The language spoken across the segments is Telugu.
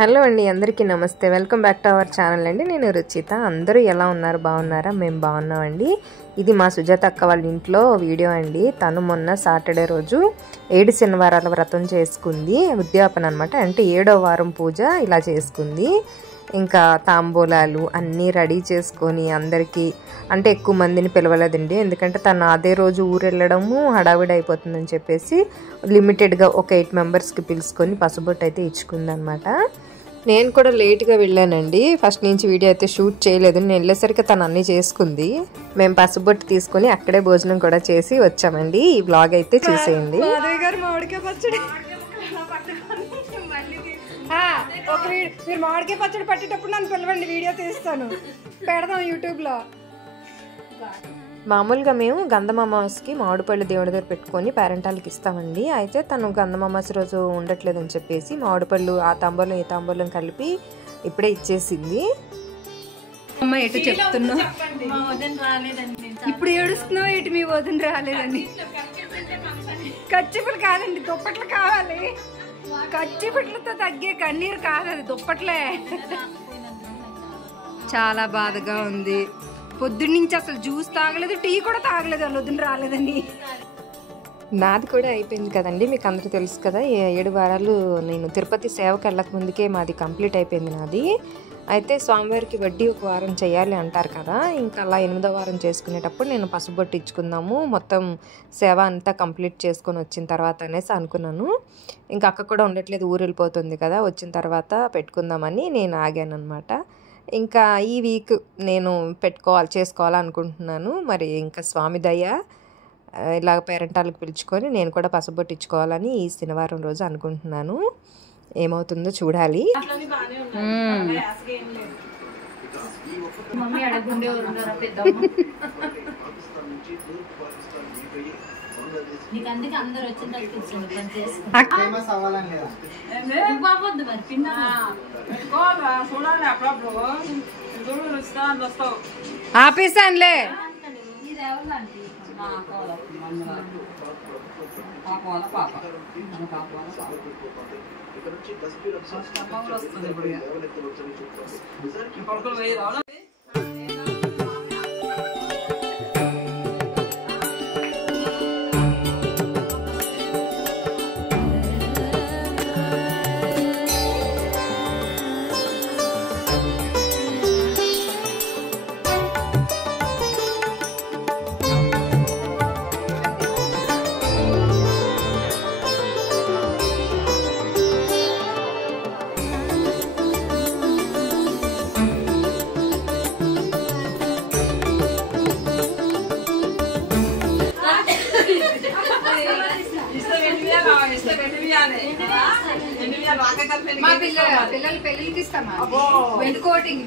హలో అండి, అందరికీ నమస్తే. Welcome back to our channel అండి. నేను రుచిత. అందరూ ఎలా ఉన్నారు? బాగున్నారా? మేము బాగున్నామండి. ఇది మా సుజాత అక్క వాళ్ళ ఇంట్లో వీడియో అండి. తను మొన్న సాటర్డే రోజు 7 శనివారాల వ్రతం చేసుకుంది. ఉద్యాపన అనమాట, అంటే 7వ వారం పూజ ఇలా చేసుకుంది. ఇంకా తాంబూలాలు అన్నీ రెడీ చేసుకొని అందరికీ, అంటే ఎక్కువ మందిని పిలవలేదండి, ఎందుకంటే తను అదే రోజు ఊరు వెళ్ళడము హడావిడి అయిపోతుందని చెప్పేసి లిమిటెడ్గా ఒక 8 మెంబర్స్కి పిలుచుకొని పసుబొట్టు అయితే ఇచ్చుకుందనమాట. నేను కూడా లేట్గా వెళ్ళానండి. ఫస్ట్ నుంచి వీడియో అయితే షూట్ చేయలేదు. నేను వెళ్ళేసరికి తను అన్నీ చేసుకుంది. మేము పసుబొట్టు తీసుకొని అక్కడే భోజనం కూడా చేసి వచ్చామండి. ఈ బ్లాగ్ అయితే చూసేయండి. మీరు మామిడికాయ పచ్చడి పట్టేటప్పుడు నన్ను పిలవండి, వీడియో తీస్తాను, పెడదాం యూట్యూబ్లో. మామూలుగా మేము గంధం అమావాస్యకి మామిడిపళ్ళు దేవుడి దగ్గర పెట్టుకొని పేరెంటాలకి ఇస్తామండి. అయితే తను గంధం అమావాస్య రోజు ఉండట్లేదని చెప్పేసి మామిడిపళ్ళు ఆ తాంబూలం ఈ తాంబూలం కలిపి ఇప్పుడే ఇచ్చేసింది. అమ్మ ఎటు చెప్తున్నావు? ఇప్పుడు ఏడుస్తున్నావు ఎటు? మీ వదిన రాలేదని. కచ్చిపులు కాదండి, దుప్పట్లు కావాలి. కచ్చిపుట్లతో తగ్గే కన్నీరు కాదు, అది దుప్పట్లే. చాలా బాధగా ఉంది. పొద్దున్నుంచి అసలు జ్యూస్ తాగలేదు, టీ కూడా తాగలేదు, వాళ్ళు వదిన రాలేదని. నాది కూడా అయిపోయింది కదండి, మీకు అందరూ తెలుసు కదా. 7 వారాలు నేను తిరుపతి సేవకి వెళ్ళక ముందుకే మాది కంప్లీట్ అయిపోయింది నాది. అయితే స్వామివారికి వడ్డీ ఒక వారం చేయాలి అంటారు కదా, ఇంకా అలా 8వ వారం చేసుకునేటప్పుడు నేను పసుబొట్టు ఇచ్చుకుందాము, మొత్తం సేవ అంతా కంప్లీట్ చేసుకొని వచ్చిన తర్వాత అనేసి అనుకున్నాను. ఇంకా అక్క కూడా ఉండట్లేదు, ఊరు వెళ్ళిపోతుంది కదా, వచ్చిన తర్వాత పెట్టుకుందామని నేను ఆగాను అనమాట. ఇంకా ఈ వీక్ నేను చేసుకోవాలనుకుంటున్నాను. మరి ఇంకా స్వామి దయ ఇలాగ పేరెంటాలకు పిలుచుకొని నేను కూడా పసుబొట్టు ఇచ్చుకోవాలని ఈ శనివారం రోజు అనుకుంటున్నాను. ఏమవుతుందో చూడాలి. ఆపేసానులే. మా పిల్లలు పెళ్ళికి ఇస్తామా? కోటింగ్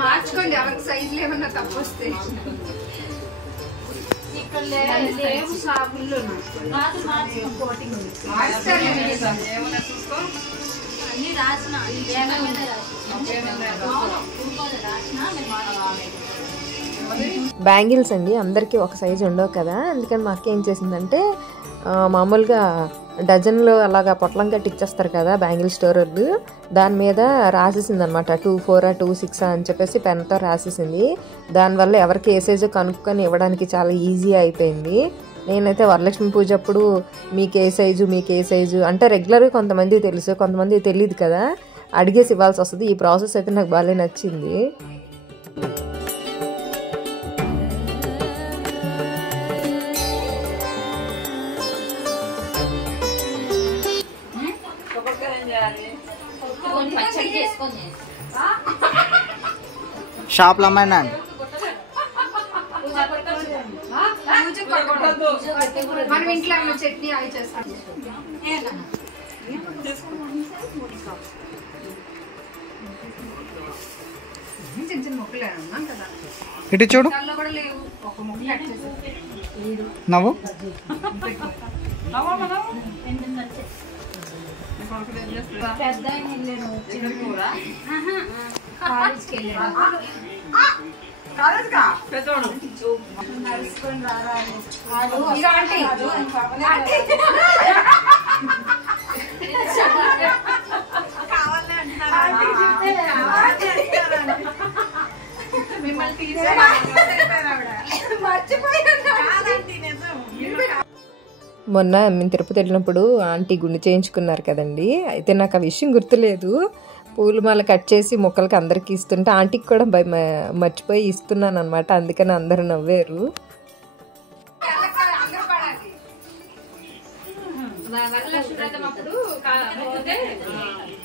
మార్చుకోండి, ఎవరికి సైజులు ఏమన్నా తప్పు వస్తే. బ్యాంగిల్స్ అండి అందరికీ ఒక సైజు ఉండవు కదా, అందుకని మా అక్క ఏం చేసిందంటే మామూలుగా డజన్లో అలాగా పొట్లం కట్టి ఇచ్చేస్తారు కదా బ్యాంగిల్ స్టోర్ వాళ్ళు, దాని మీద రాసేసింది అనమాట. 2/4 2/6 అని చెప్పేసి పెన్తో రాసేసింది. దానివల్ల ఎవరికి ఏ సైజు కనుక్కొని ఇవ్వడానికి చాలా ఈజీ అయిపోయింది. నేనైతే వరలక్ష్మి పూజ అప్పుడు మీకు ఏ సైజు అంటే రెగ్యులర్గా కొంతమంది తెలుసు, కొంతమంది తెలియదు కదా, అడిగేసి ఇవ్వాల్సి వస్తుంది. ఈ ప్రాసెస్ అయితే నాకు బాగా నచ్చింది. షాప్లో అమ్మాయినా మనం ఇంట్లో చట్నీ అవి చేస్తాం. చిన్న చిన్న మొక్కలు అన్నాం కదా, ఇటు చూడు, కూడా లేవు. ఒక మొక్క కట్ చేసి నవ్వు మొన్న మేము తిరుపతి వెళ్ళినప్పుడు ఆంటీ గుండు చేయించుకున్నారు కదండి. అయితే నాకు ఆ విషయం గుర్తులేదు. పూల మాల కట్ చేసి మొక్కలకి అందరికి ఇస్తుంటే ఆంటీకి కూడా మర్చిపోయి ఇస్తున్నాను అనమాట. అందుకని అందరూ నవ్వారు.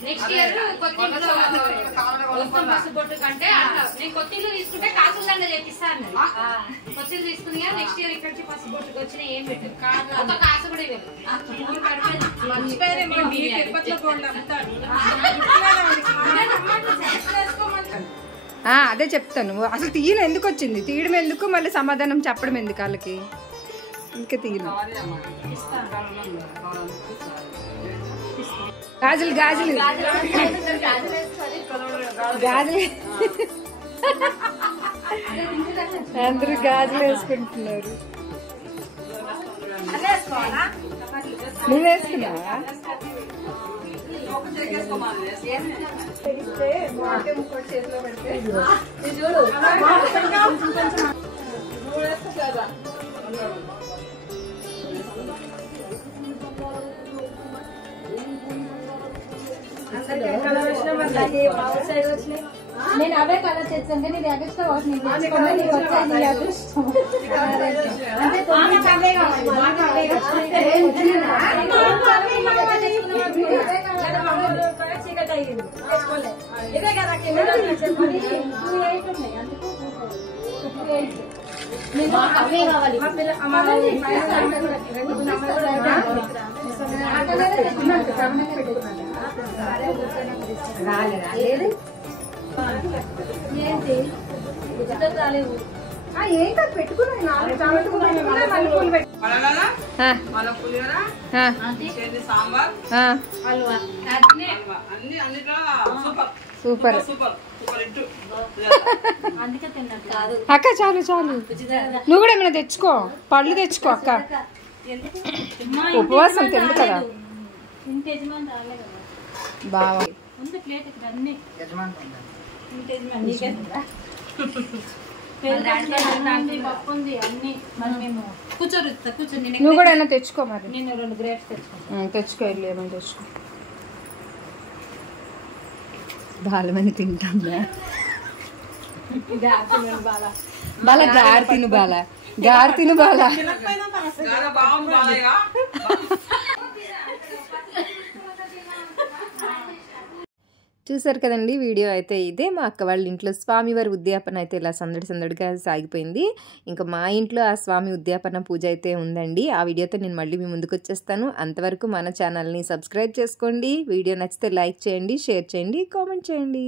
నెక్స్ట్ ఇయర్ పసుబొట్టు కంటే కొత్తిల్లు తీసుకుంటే కాసులండ చేపిస్తాను. కొత్తిల్లు తీసుకుని నెక్స్ట్ ఇయర్ ఇక్కడ పసుబొట్టుకు వచ్చిన ఏం పెట్టు ఒక కాసు కూడా ఇవ్వదు. అదే చెప్తాను. అసలు తీయను ఎందుకు వచ్చింది, తీయడం ఎందుకు, మళ్ళీ సమాధానం చెప్పడం ఎందుకు వాళ్ళకి. ఇంకా తీయను. గాజులు గాజులు గాజులు అందరూ గాజులు వేసుకుంటున్నారు. నువ్వు వేసుకున్నావా? నేను అవే కలర్ తెచ్చాను. నేను ఎగస్ట్రా వాటిని ఇదే కదా ఏంటి రాలేవు. ఏం కాదు పెట్టుకున్నాను. సూపర్ అక్క. చాలు చాలు. నువ్వు కూడా ఏమైనా తెచ్చుకో, పళ్ళు తెచ్చుకో అక్క. ఉపవాసం తెలుసు కదా బాగా. నువ్వు కూడా ఏమైనా తెచ్చుకో. మరి నేను 2 గ్రేప్స్ తెచ్చుకో. ఏమైనా తెచ్చుకో. బాలమని తింటాందా? బాల గారు తిను, బాల గారు తిను, బాల. చూసారు కదండి వీడియో అయితే ఇదే. మా అక్క వాళ్ళ ఇంట్లో స్వామివారి ఉద్యాపన అయితే ఇలా సందడి సందడిగా సాగిపోయింది. ఇంకా మా ఇంట్లో ఆ స్వామి ఉద్యాపన పూజ అయితే ఉందండి. ఆ వీడియోతో నేను మళ్ళీ మీ ముందుకు వచ్చేస్తాను. అంతవరకు మన ఛానల్ని సబ్స్క్రైబ్ చేసుకోండి. వీడియో నచ్చితే లైక్ చేయండి, షేర్ చేయండి, కామెంట్ చేయండి.